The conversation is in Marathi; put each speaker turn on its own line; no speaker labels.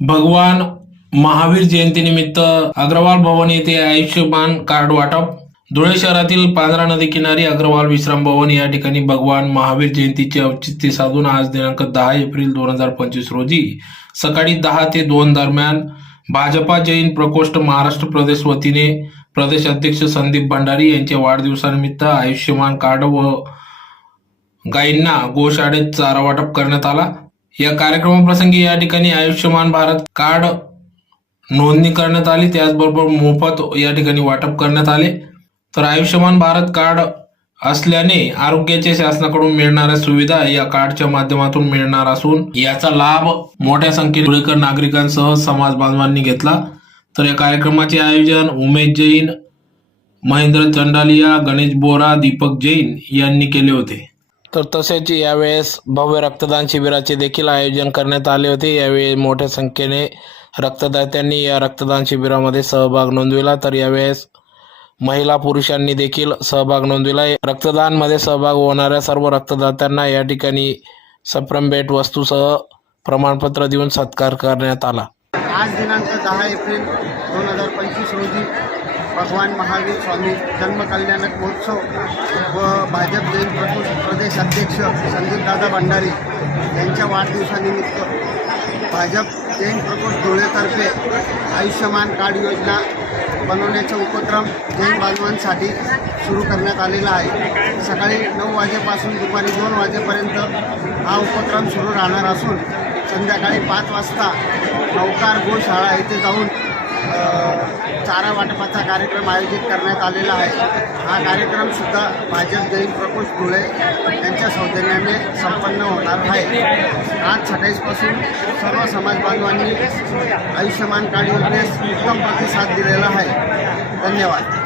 भगवान महावीर जयंतीनिमित्त अग्रवाल भवन येथे आयुष्यमान कार्ड वाटप. धुळे शहरातील पांढरा नदी किनारी अग्रवाल विश्राम भवन या ठिकाणी भगवान महावीर जयंतीचे औचित्य साधून आज दिनांक दहा एप्रिल दोन हजार पंचवीस रोजी सकाळी दहा ते दोन दरम्यान भाजपा जैन प्रकोष्ठ महाराष्ट्र प्रदेश वतीने प्रदेश अध्यक्ष संदीप भंडारी यांच्या वाढदिवसानिमित्त आयुष्यमान कार्ड व गायींना गोशाळेत चारा वाटप करण्यात आला. या कार्यक्रमाप्रसंगी या ठिकाणी आयुष्यमान भारत कार्ड नोंदणी करण्यात आली. त्याचबरोबर मोफत या ठिकाणी वाटप करण्यात आले. तर आयुष्यमान भारत कार्ड असल्याने आरोग्याच्या शासनाकडून मिळणाऱ्या सुविधा या कार्डच्या माध्यमातून मिळणार असून याचा लाभ मोठ्या संख्येने धुळेकर नागरिकांसह समाज बांधवांनी घेतला. तर या कार्यक्रमाचे आयोजन उमेश जैन महेंद्र चंडालिया गणेश बोरा दीपक जैन यांनी केले होते. तर तसेच यावेळेस भव्य रक्तदान शिबिराचे देखील आयोजन करण्यात आले होते. यावेळी मोठ्या संख्येने रक्तदात्यांनी या रक्तदान शिबिरामध्ये सहभाग नोंदविला. तर यावेळेस महिला पुरुषांनी देखील सहभाग नोंदविला. रक्तदानमध्ये सहभाग होणाऱ्या सर्व रक्तदात्यांना या ठिकाणी सप्रम भेट वस्तूसह प्रमाणपत्र देऊन सत्कार करण्यात आला.
आज दिनांक दहा एप्रिल दोन हजार पंचवीस रोजी भगवान महावीर स्वामी जन्मकल्याणक महोत्सव व भाजप जैन प्रदेश प्रदेश अध्यक्ष संदीपदादा भंडारी यांच्या वाढदिवसानिमित्त भाजप जैन प्रकोष्ठ धुळेतर्फे आयुष्यमान कार्ड योजना बनवण्याचा उपक्रम जैन बांधवांसाठी सुरू करण्यात आलेला आहे. सकाळी नऊ वाजेपासून दुपारी दोन वाजेपर्यंत हा उपक्रम सुरू राहणार असून संध्याकाळी पाच वाजता नौकार गोशाळा येथे जाऊन चारा वाटपाचा कार्यक्रम आयोजित करण्यात आलेला आहे. हा कार्यक्रमसुद्धा भाजप जैन प्रकोश धुळे यांच्या सौजन्याने संपन्न होणार आहे. आज सकाळीपासून सर्व समाज बांधवांनी आयुष्यमान कार्ड योजनेस उत्तम प्रतिसाद दिलेला आहे. धन्यवाद.